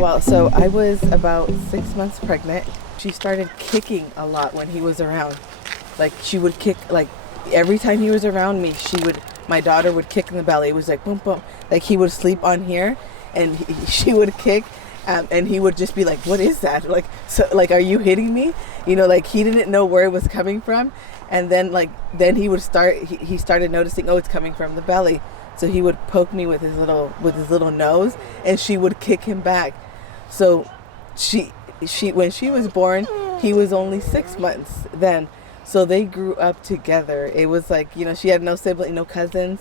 Well, so I was about 6 months pregnant. She started kicking a lot when he was around. Like she would kick, like every time he was around me, my daughter would kick in the belly. It was like boom, boom. Like he would sleep on here and she would kick. And he would just be like, what is that? Like, so, like, are you hitting me? You know, like he didn't know where it was coming from. And then he would he started noticing, oh, it's coming from the belly. So he would poke me with his little nose and she would kick him back. So she when she was born, he was only 6 months then. So they grew up together. It was like, you know, she had no sibling, no cousins.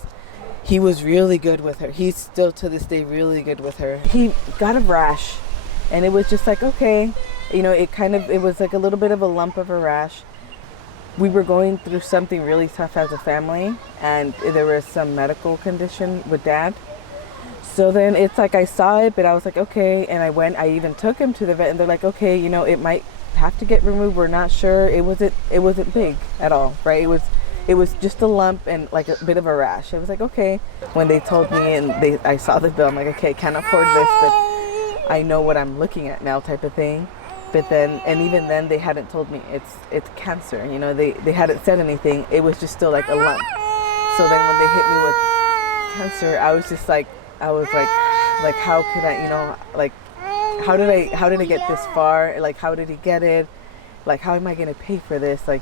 He was really good with her. He's still to this day really good with her. He got a rash and it was just like, okay, you know, it was like a little bit of a lump of a rash. We were going through something really tough as a family and there was some medical condition with Dad. So then it's like I saw it, but I was like, okay. And I even took him to the vet and they're like, okay, you know, it might have to get removed. We're not sure. It wasn't big at all, right? It was just a lump and like a bit of a rash. I was like, okay. When they told me and I saw the bill, I'm like, okay, I can't afford this, but I know what I'm looking at now type of thing. But then, and even then they hadn't told me it's cancer. You know, they hadn't said anything. It was just still like a lump. So then when they hit me with cancer, I was like, how could I, you know, like, how did I get this far? Like, how did he get it? Like, how am I going to pay for this? Like,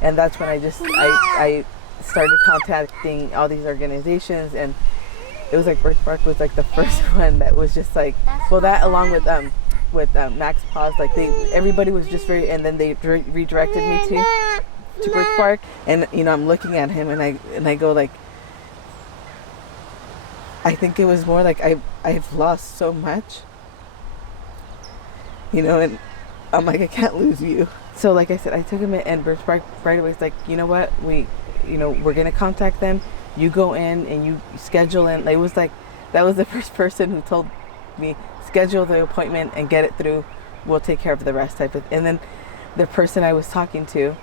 and that's when I started contacting all these organizations, and it was like Birchbark was like the first one that was just like, well, that along with Max Paws, like everybody was just very, and then they redirected me to Birchbark, and you know, I'm looking at him and I go like, I think it was more like I've lost so much, you know, and I'm like, I can't lose you. So like I said, I took him in and Birchbark right away was like, you know what, we're going to contact them. You go in and you schedule in. It was like, that was the first person who told me, schedule the appointment and get it through. We'll take care of the rest type of. And then the person I was talking to,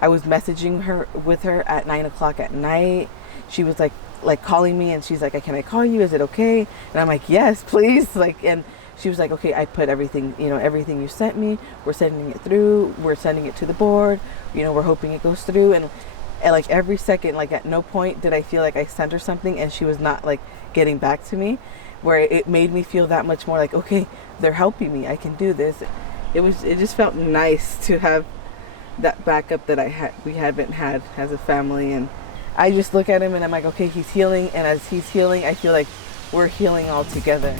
I was messaging with her at 9:00 at night. She was like calling me and she's like, can I call you? Is it okay? And I'm like, yes, please. Like, and she was like, okay, I put everything, you know, everything you sent me, we're sending it through, we're sending it to the board, you know, we're hoping it goes through. And like every second, like at no point did I feel like I sent her something and she was not like getting back to me, where it made me feel that much more like, okay, they're helping me, I can do this. It just felt nice to have that backup that we haven't had as a family. And I just look at him and I'm like, okay, he's healing, and as he's healing, I feel like we're healing all together.